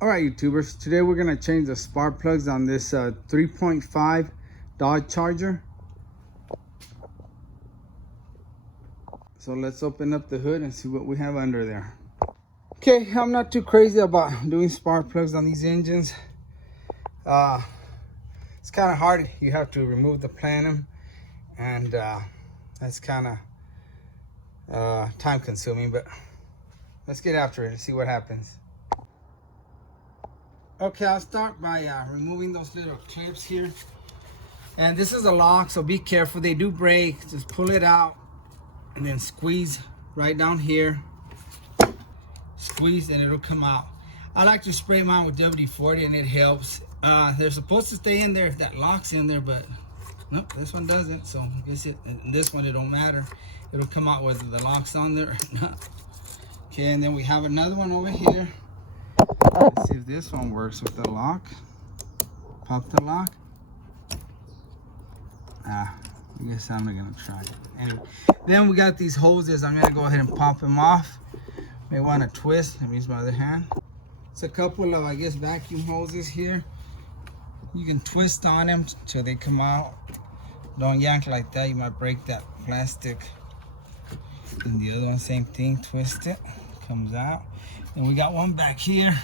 All right, YouTubers, today we're gonna change the spark plugs on this 3.5 Dodge Charger. So let's open up the hood and see what we have under there. Okay, I'm not too crazy about doing spark plugs on these engines. It's kind of hard. You have to remove the plenum, and that's kind of time consuming, but let's get after it and see what happens. Okay, I'll start by removing those little clips here. And this is a lock, so be careful. They do break. Just pull it out and then squeeze right down here. Squeeze and it'll come out. I like to spray mine with WD-40 and it helps. They're supposed to stay in there if that lock's in there, but nope, this one doesn't. So I guess this one, it don't matter. It'll come out whether the lock's on there or not. Okay, and then we have another one over here. Let's see if this one works with the lock. Pop the lock. I guess I'm not gonna try it. Anyway, then we got these hoses. I'm gonna go ahead and pop them off. May want to twist. Let me use my other hand. It's a couple of, I guess, vacuum hoses here. You can twist on them till they come out. Don't yank like that. You might break that plastic. And the other one, same thing. Twist it. Comes out. And we got one back here.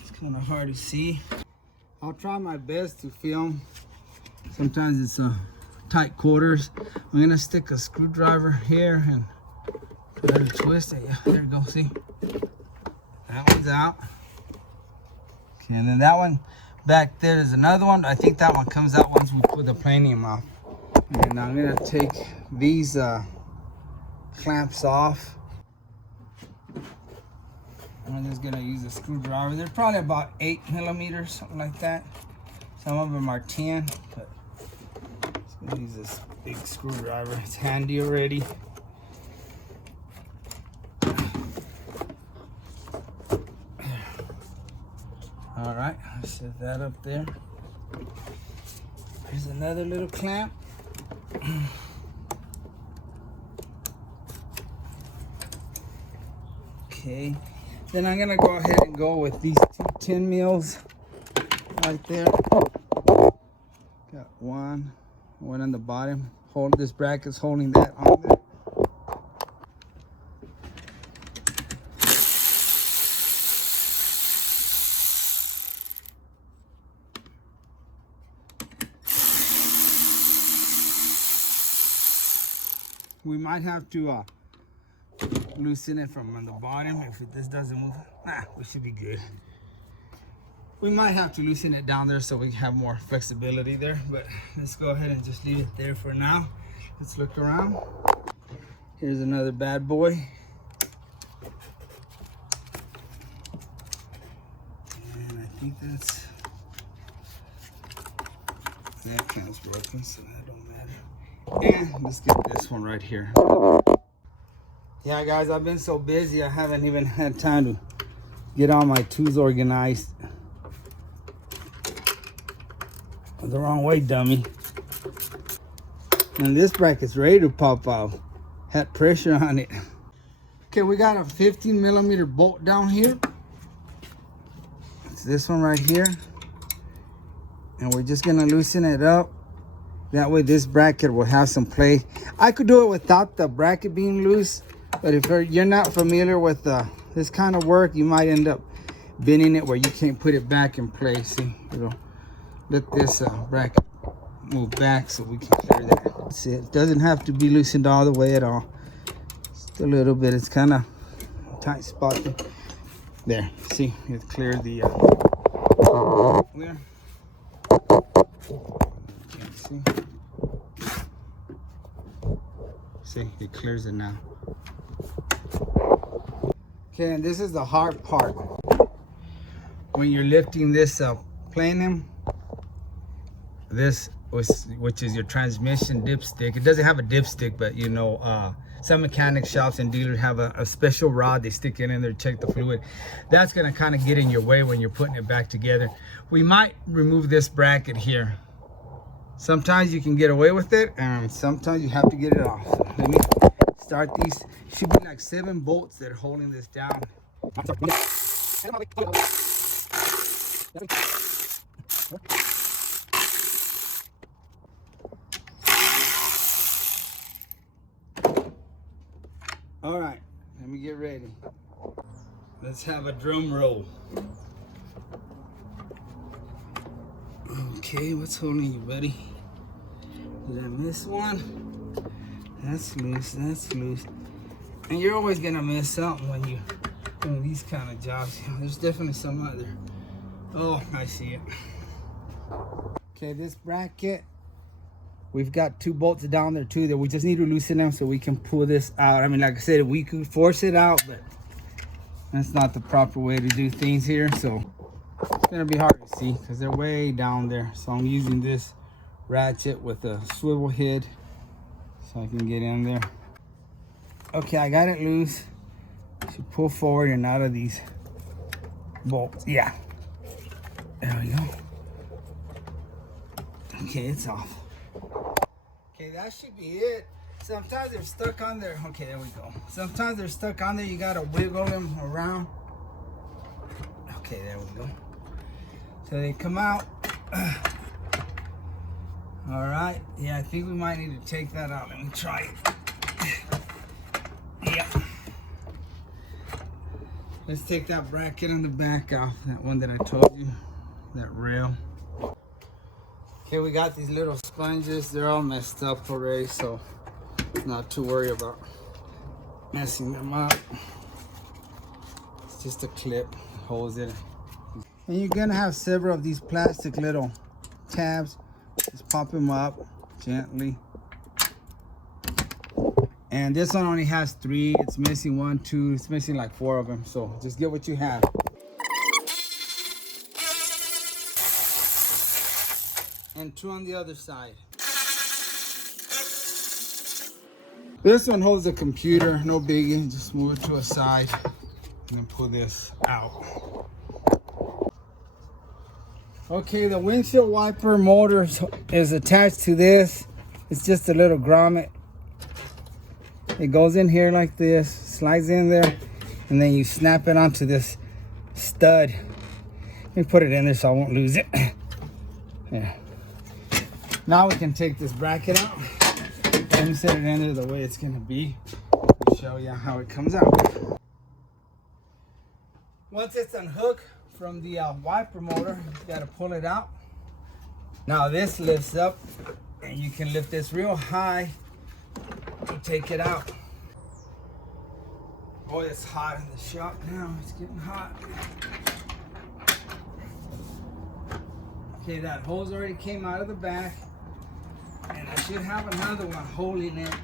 It's kind of hard to see. I'll try my best to film. Sometimes it's tight quarters. I'm gonna stick a screwdriver here and try to twist it. Yeah, there you go. See, that one's out. Okay, and then that one back there is another one. I think that one comes out once we put the plenum off. And I'm gonna take these clamps off. I'm just gonna use a screwdriver. They're probably about 8 millimeters, something like that. Some of them are 10, but I'm gonna use this big screwdriver. It's handy already. All right, I'll set that up there. Here's another little clamp. Okay. Then I'm gonna go ahead and go with these 2 10 mils right there. Got one on the bottom. This bracket's holding that on there. We might have to loosen it from on the bottom. If this doesn't move, we should be good. We might have to loosen it down there so we have more flexibility there, but let's go ahead and just leave it there for now. Let's look around. Here's another bad boy. And I think that clamp's broken, so that don't matter. And let's get this one right here. Yeah, guys, I've been so busy, I haven't even had time to get all my tools organized. The wrong way, dummy. And this bracket's ready to pop out. Had pressure on it. Okay, we got a 15 millimeter bolt down here. It's this one right here. And we're just gonna loosen it up. That way this bracket will have some play. I could do it without the bracket being loose, but if you're not familiar with this kind of work, you might end up bending it where you can't put it back in place. See, it'll let this bracket move back so we can clear that. That's it. It doesn't have to be loosened all the way at all. Just a little bit. It's kind of a tight spot there. See, it cleared the clear. See? See, it clears it now. Okay, and this is the hard part. When you're lifting this plenum, which is your transmission dipstick. It doesn't have a dipstick, but you know, some mechanic shops and dealers have a special rod. They stick it in there to check the fluid. That's gonna kind of get in your way when you're putting it back together. We might remove this bracket here. Sometimes you can get away with it, and sometimes you have to get it off. So let me start these. Should be like 7 bolts that are holding this down. All right, let me get ready. Let's have a drum roll. Okay, what's holding you, buddy? Did I miss one? That's loose, that's loose. And you're always gonna miss something when you doing these kind of jobs. There's definitely some other. Oh, I see it. Okay, this bracket, we've got 2 bolts down there too that we just need to loosen them so we can pull this out. I mean, like I said, we could force it out, but that's not the proper way to do things here. So it's gonna be hard to see because they're way down there. So I'm using this ratchet with a swivel head so I can get in there. Okay, I got it loose. Should pull forward and out of these bolts. Yeah, there we go. Okay, it's off. Okay, that should be it. Sometimes they're stuck on there. Okay, there we go. Sometimes they're stuck on there. You gotta wiggle them around. Okay, there we go. So they come out. All right. Yeah, I think we might need to take that out. Let me try it. Yeah. Let's take that bracket on the back off. That one that I told you. That rail. Okay, we got these little sponges. They're all messed up already, so not to worry about messing them up. It's just a clip, holds it. And you're gonna have several of these plastic little tabs. Just pop them up gently. And this one only has 3. It's missing 1, 2. It's missing like 4 of them. So just get what you have. And 2 on the other side. This one holds the computer, no biggie. Just move it to a side and then pull this out. Okay, the windshield wiper motor is attached to this. It's just a little grommet. It goes in here like this, slides in there, and then you snap it onto this stud. Let me put it in there so I won't lose it. Yeah. Now we can take this bracket out. Let me set it in there the way it's gonna be. I'll show you how it comes out. Once it's unhooked from the wiper motor, you gotta pull it out. Now this lifts up, and you can lift this real high to take it out. Boy, it's hot in the shop now. It's getting hot. Okay, that hose already came out of the back. And I should have another one holding it.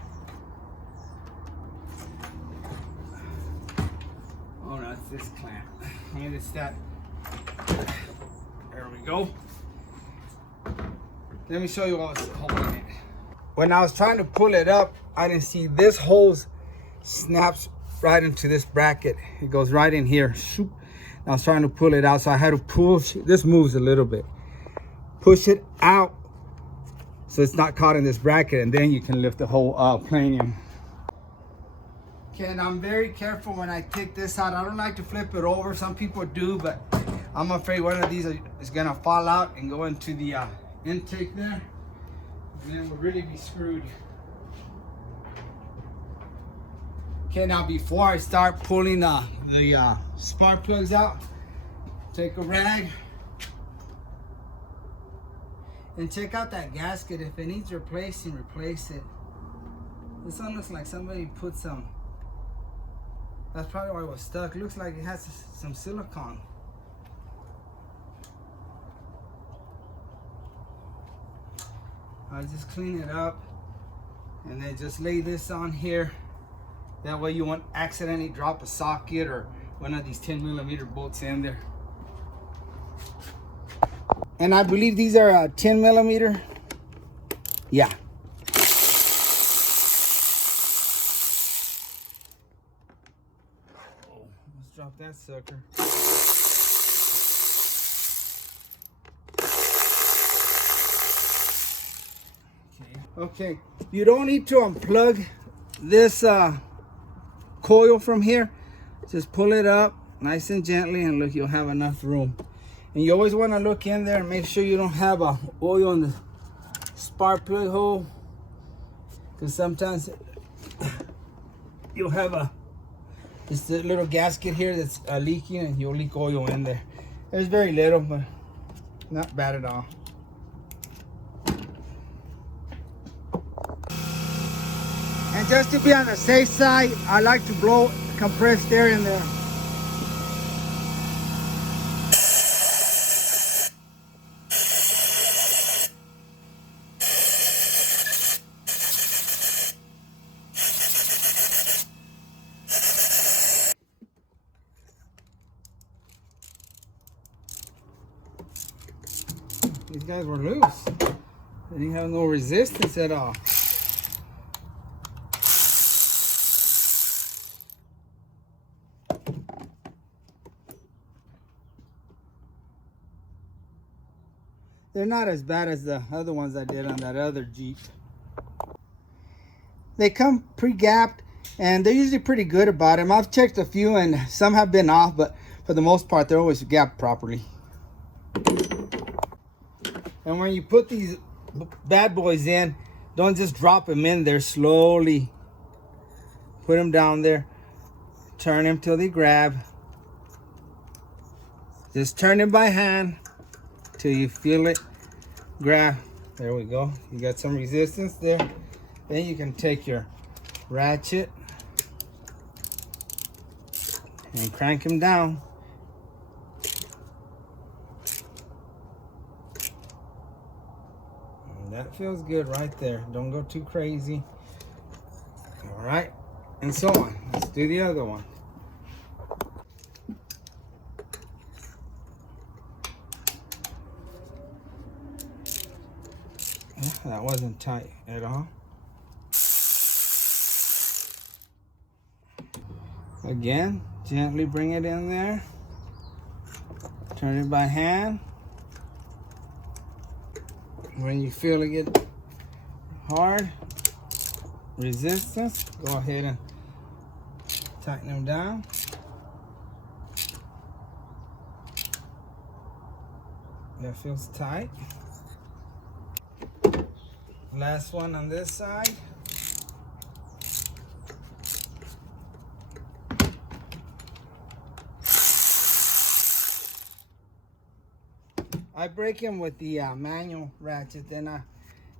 Oh no, it's this clamp. And it's that. There we go. Let me show you what was holding it. When I was trying to pull it up, I didn't see this hose snaps right into this bracket. It goes right in here. Shoop. I was trying to pull it out, so I had to push. This moves a little bit. Push it out so it's not caught in this bracket, and then you can lift the whole plenum. Okay, and I'm very careful when I take this out. I don't like to flip it over. Some people do, but I'm afraid one of these is gonna fall out and go into the intake there, and then we'll really be screwed. Okay, now before I start pulling the spark plugs out, take a rag and check out that gasket. If it needs replacing, replace it. This one looks like somebody put some, that's probably why it was stuck. Looks like it has some silicone. I'll just clean it up and then just lay this on here. That way you won't accidentally drop a socket or one of these 10mm bolts in there. And I believe these are 10mm. Yeah. Oh, let's drop that sucker. Okay, you don't need to unplug this coil from here. Just pull it up nice and gently, and look, you'll have enough room. And you always want to look in there and make sure you don't have a oil in the spark plug hole, because sometimes you'll have just a little gasket here that's leaking, and you'll leak oil in there. There's very little, but not bad at all. And just to be on the safe side, I like to blow compressed air in there. These guys were loose. They didn't have no resistance at all. They're not as bad as the other ones I did on that other Jeep. They come pre-gapped, and they're usually pretty good about them. I've checked a few, and some have been off, but for the most part, they're always gapped properly. And when you put these bad boys in, don't just drop them in there. Slowly put them down there. Turn them till they grab. Just turn them by hand till you feel it grab. There we go. You got some resistance there. Then you can take your ratchet and crank them down. That feels good right there. Don't go too crazy. All right, and so on. Let's do the other one. That wasn't tight at all. Again, gently bring it in there. Turn it by hand. When you feel it get hard, resistance, go ahead and tighten them down. That feels tight. Last one on this side. I break him with the manual ratchet, then I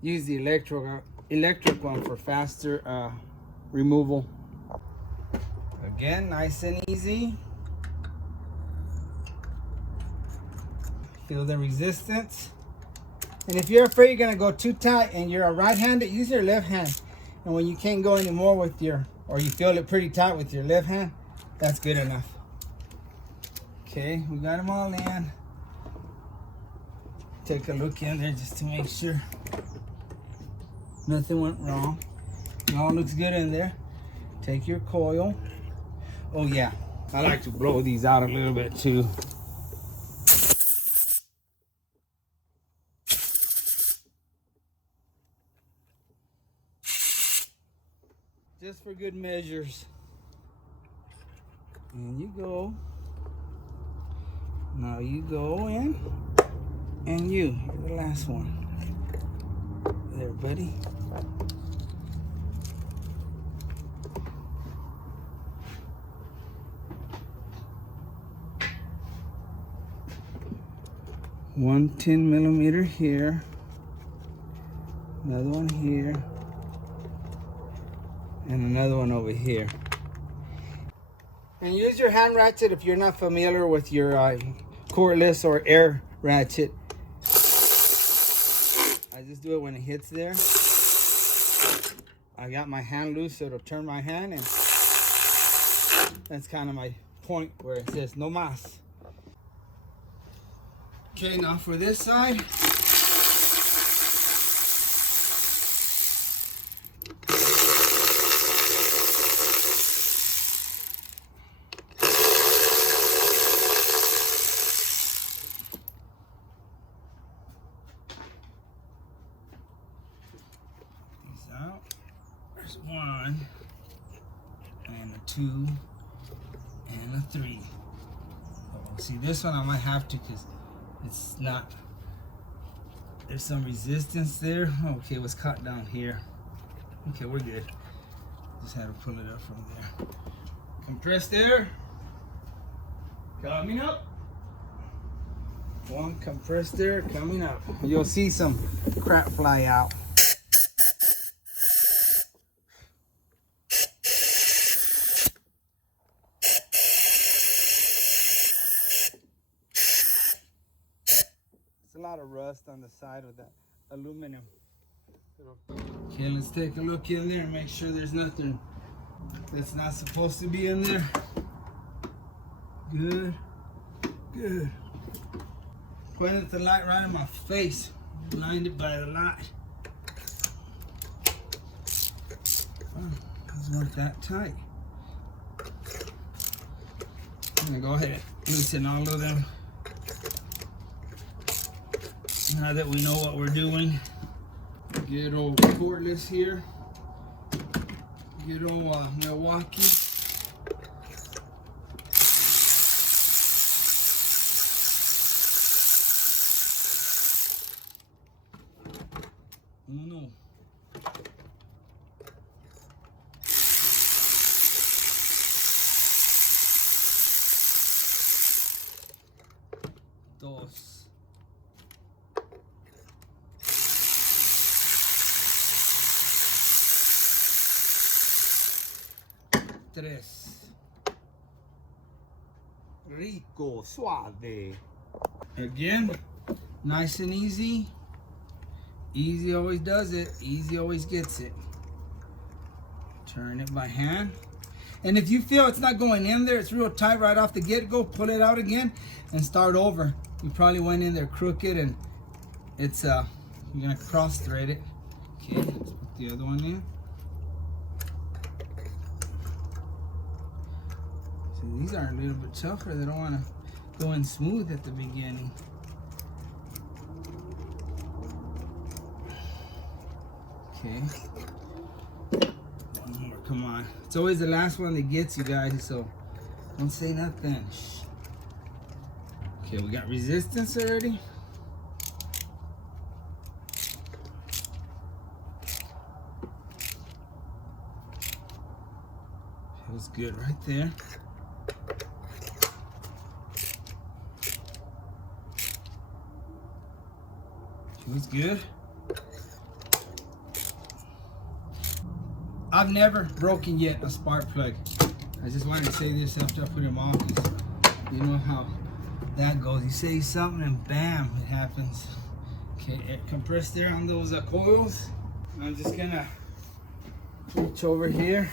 use the electric one for faster removal. Again, nice and easy. Feel the resistance. And if you're afraid you're gonna go too tight and you're a right-handed, use your left hand. And when you can't go anymore with or you feel it pretty tight with your left hand, that's good enough. Okay, we got them all in. Take a look in there just to make sure nothing went wrong. It all looks good in there. Take your coil. Oh yeah, I like to blow these out a little bit too. Just for good measures. And you go. Now you go in. And you're the last one. There, buddy. One 10mm here. Another one here. And another one over here. And use your hand ratchet if you're not familiar with your cordless or air ratchet. I just do it when it hits there. I got my hand loose so it'll turn my hand, and that's kind of my point where it says no mas. Okay, now for this side. Out. There's 1 and a 2 and a 3. Oh, see, this one I might have to, because it's not, there's some resistance there. Okay, it was caught down here. Okay, we're good. Just had to pull it up from there. Compressed air coming up. One compressed air coming up. You'll see some crap fly out. It's a lot of rust on the side of that aluminum. Okay, let's take a look in there and make sure there's nothing that's not supposed to be in there. Good, good. Pointed the light right in my face, blinded by the light. Oh, those weren't that tight. I'm gonna go ahead and loosen all of them. Now that we know what we're doing. Good old cordless here. Good old Milwaukee. Uno. Dos. Tres. Rico, suave. Again, nice and easy. Easy always does it. Easy always gets it. Turn it by hand. And if you feel it's not going in there, it's real tight right off the get-go, pull it out again and start over. You probably went in there crooked and it's you're gonna cross thread it. Okay, let's put the other one in. So these are a little bit tougher. They don't want to go in smooth at the beginning. Okay. One more, come on. It's always the last one that gets you guys, so don't say nothing. Shh. Okay, we got resistance already. Feels good right there. Feels good. I've never broken yet a spark plug. I just wanted to say this after I put them on. You know how that goes. You say something and bam, it happens. Okay, compressed air on those coils. I'm just gonna reach over here.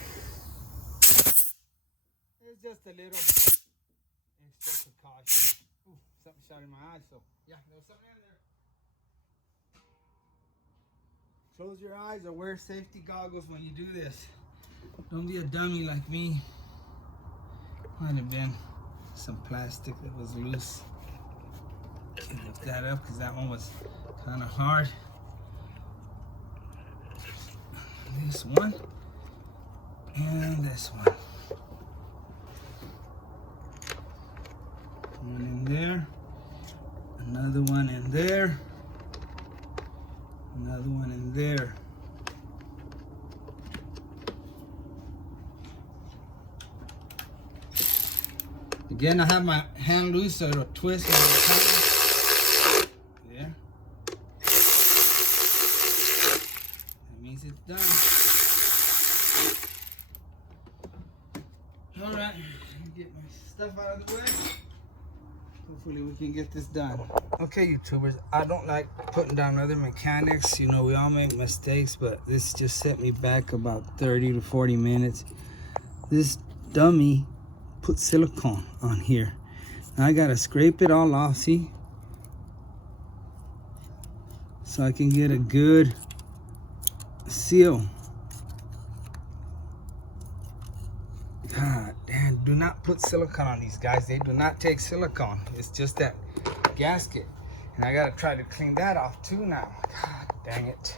It's just a little extra precaution. Ooh, something shot in my eye, so yeah, there was something in there. Close your eyes or wear safety goggles when you do this. Don't be a dummy like me. Might have been some plastic that was loose. Lift that up because that one was kind of hard. This one and this one. One in there. Another one in there. Another one in there. Again, I have my hand loose so it'll twist and it'll tighten. There. That means it's done. All right, get my stuff out of the way. Hopefully we can get this done. Okay, YouTubers, I don't like putting down other mechanics. You know, we all make mistakes, but this just set me back about 30 to 40 minutes. This dummy put silicone on here. Now I gotta scrape it all off, see? So I can get a good seal. God damn, do not put silicone on these guys. They do not take silicone. It's just that gasket. And I gotta try to clean that off too now. God dang it.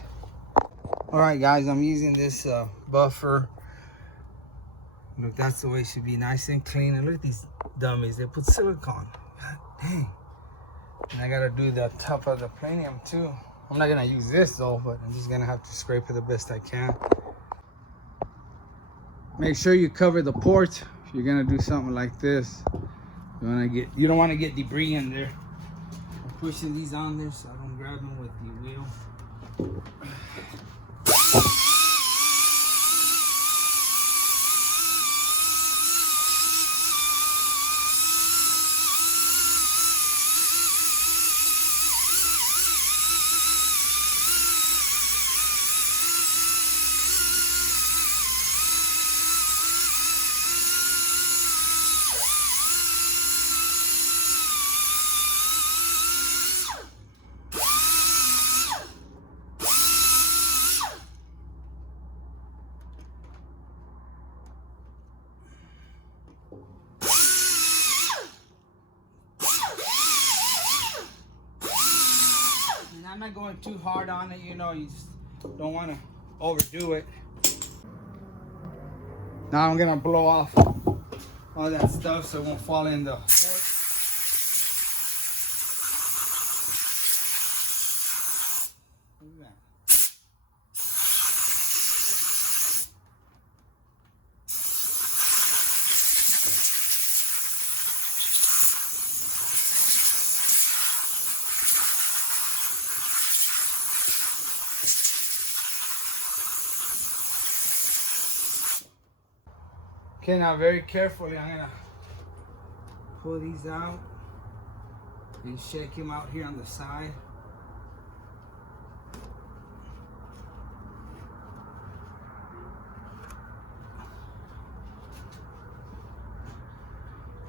All right, guys, I'm using this buffer. Look, that's the way it should be, nice and clean. And look at these dummies, they put silicone. God dang. And I gotta do the top of the plenum too. I'm not gonna use this though, but I'm just gonna have to scrape it the best I can. Make sure you cover the port if you're gonna do something like this. You don't want to get debris in there. I'm pushing these on there so I don't grab them with the wheel. I'm not going too hard on it, you know, you just don't want to overdo it. Now I'm gonna blow off all that stuff so it won't fall in the port. Look at that. Okay, now very carefully, I'm gonna pull these out and shake them out here on the side.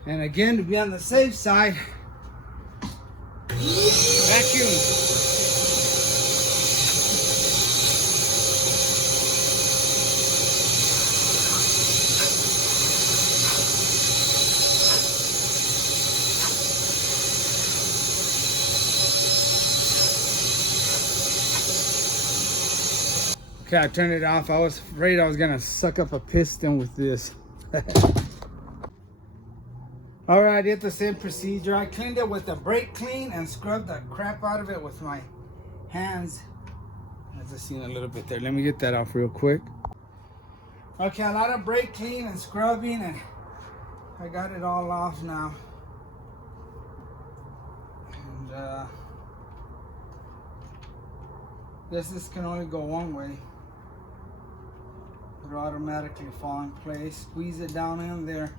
And again, to be on the safe side, vacuum. Okay, I turned it off. I was afraid I was gonna suck up a piston with this. All right, I did the same procedure. I cleaned it with a brake clean and scrubbed the crap out of it with my hands. I just seen a little bit there. Let me get that off real quick. Okay, a lot of brake clean and scrubbing, and I got it all off now. And this can only go one way. It'll automatically fall in place. Squeeze it down in there.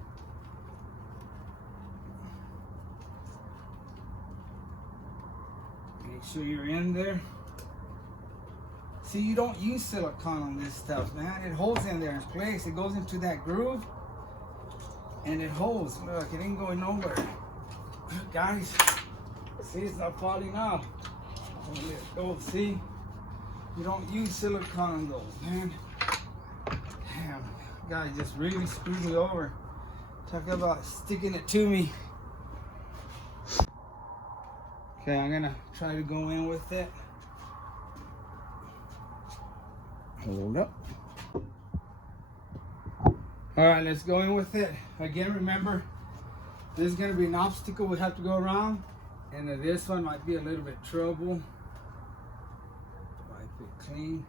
Make sure you're in there. See, you don't use silicone on this stuff, man. It holds in there in place. It goes into that groove and it holds. Look, it ain't going nowhere. Guys, see, it's not falling off. Let it go, see? You don't use silicone on those, man. Damn, guy just really screwed me over. Talk about sticking it to me. Okay, I'm gonna try to go in with it. Hold up. All right, let's go in with it. Again, remember, this is gonna be an obstacle we have to go around, and this one might be a little bit trouble. Wipe it clean.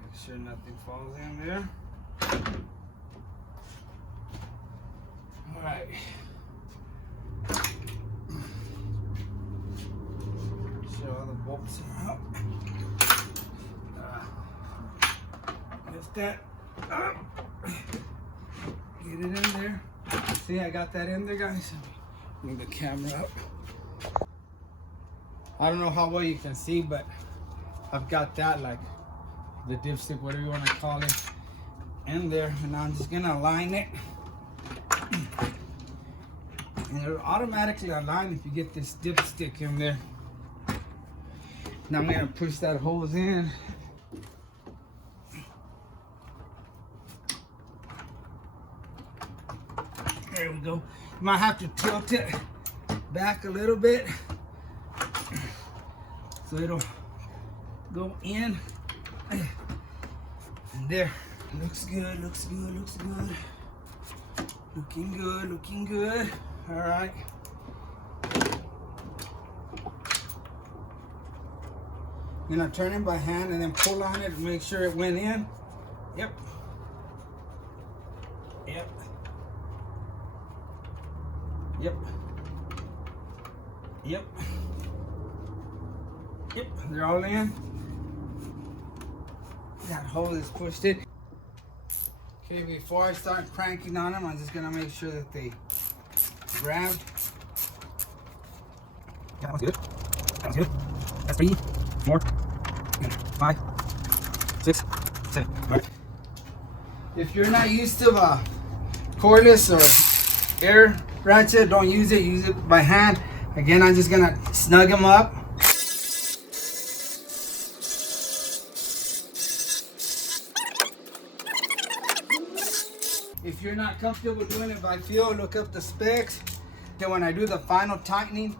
Make sure nothing falls in there. All right. Sure all the bolts are out. Lift that up. Get it in there. See, I got that in there, guys. Move the camera up. I don't know how well you can see, but I've got that, like the dipstick, whatever you want to call it, in there. And now I'm just gonna align it. And it'll automatically align if you get this dipstick in there. Now I'm gonna push that hose in. There we go. You might have to tilt it back a little bit so it'll go in. And there. Looks good, looks good, looks good. Looking good, looking good. All right. I'm gonna turn it by hand and then pull on it and make sure it went in. Yep. Yep. Yep. Yep. Yep. They're all in. That hole is pushed in. Okay, before I start cranking on them, I'm just gonna make sure that they grab. Yeah, that was good. That was good. That's 3, 4, 5, 6, 7. All right. If you're not used to cordless or air ratchet, don't use it. Use it by hand. Again, I'm just gonna snug them up. If you're not comfortable doing it by feel, look up the specs. Okay, when I do the final tightening,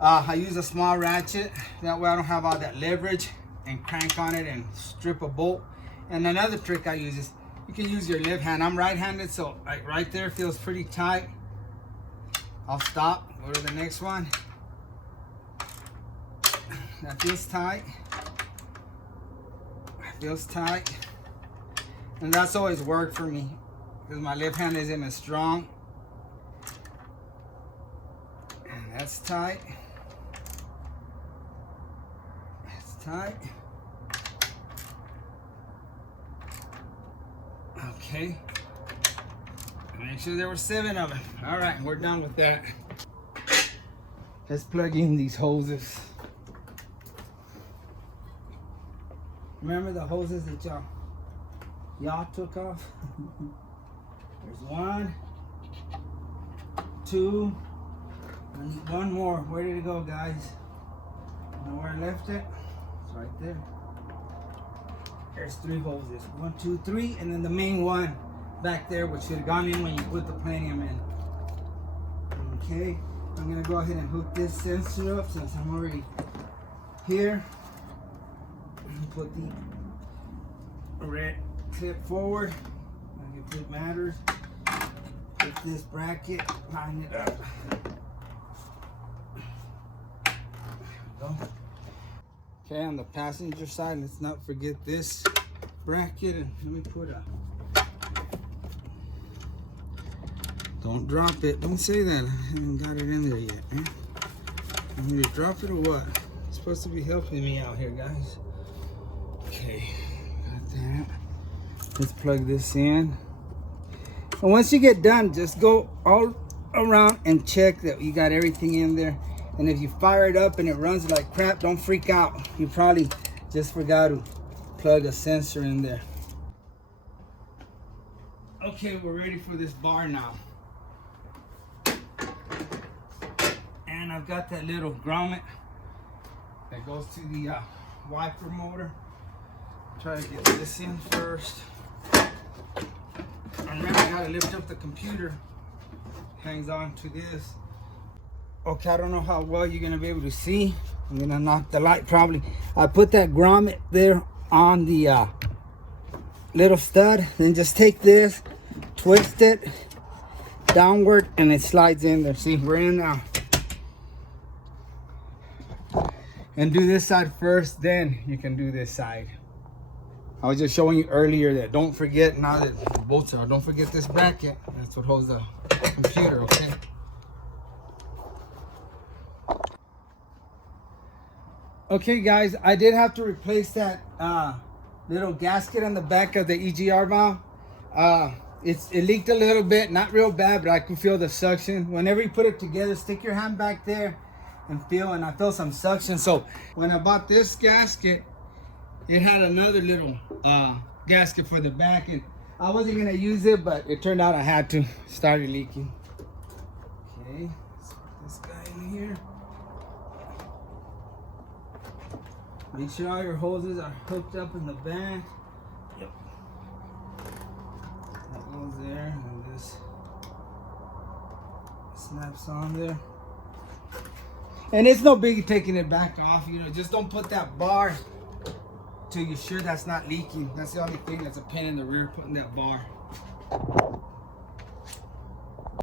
I use a small ratchet. That way I don't have all that leverage and crank on it and strip a bolt. And another trick I use is you can use your left hand. I'm right-handed, so like right there feels pretty tight. I'll stop, go to the next one. That feels tight. That feels tight. And that's always worked for me because my left hand isn't as strong. And that's tight. That's tight. Okay. Make sure there were 7 of them. All right, we're done with that. Let's plug in these hoses. Remember the hoses that y'all took off? There's 1, 2, I need 1 more. Where did it go, guys? You know where I left it? It's right there. There's 3 hoses. 1, 2, 3, and then the main one back there, which should have gone in when you put the plenum in. Okay, I'm gonna go ahead and hook this sensor up since I'm already here. Put the red clip forward, if it matters. Put this bracket, line it up. There we go. Okay, on the passenger side, let's not forget this bracket, and let me put a. Don't drop it. Don't say that. I haven't got it in there yet, man. I'm gonna drop it or what? It's supposed to be helping me out here, guys. Okay, got that. Let's plug this in. And once you get done, just go all around and check that you got everything in there. And if you fire it up and it runs like crap, don't freak out. You probably just forgot to plug a sensor in there. Okay, we're ready for this bar now. And I've got that little grommet that goes to the wiper motor. Try to get this in first. And remember, I gotta lift up the computer. Hangs on to this. Okay, I don't know how well you're gonna be able to see. I'm gonna knock the light probably. I put that grommet there on the little stud. Then just take this, twist it downward, and it slides in there. See, we're in now. And do this side first, then you can do this side. I was just showing you earlier that don't forget, now that the bolts are, don't forget this bracket. That's what holds the computer, okay? Okay, guys, I did have to replace that little gasket on the back of the EGR valve. It leaked a little bit, not real bad, but I can feel the suction. Whenever you put it together, stick your hand back there and feel, and I feel some suction. So when I bought this gasket, it had another little gasket for the back, and I wasn't gonna use it, but it turned out I had to. Started leaking. Okay, let's put this guy in here. Make sure all your hoses are hooked up in the back. Yep. That goes there, and this snaps on there. And it's no biggie taking it back off, you know, just don't put that bar till you're sure that's not leaking. That's the only thing that's a pain in the rear, putting that bar.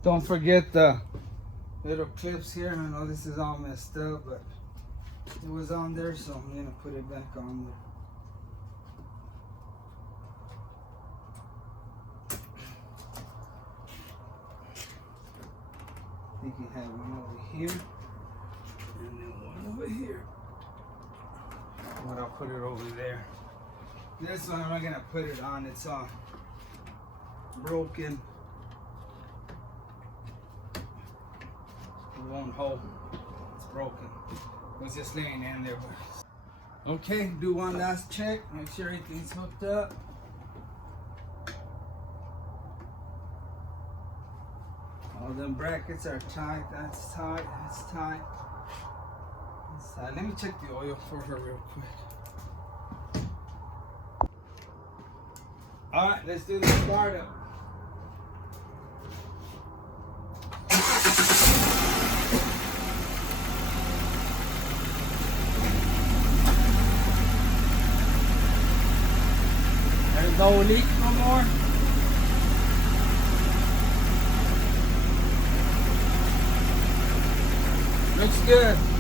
Don't forget the little clips here. I know this is all messed up, but It was on there, so I'm gonna put it back on there. I think you have one over here and then one over here. But I'll put it over there. This one I'm not gonna put it on. It's broken. It won't hold. It's broken. It was just laying in there. Okay, do one last check. Make sure everything's hooked up. All them brackets are tight. That's tight. That's tight. That's tight. Let me check the oil for her real quick. All right, let's do the startup. There's no leak no more. Looks good.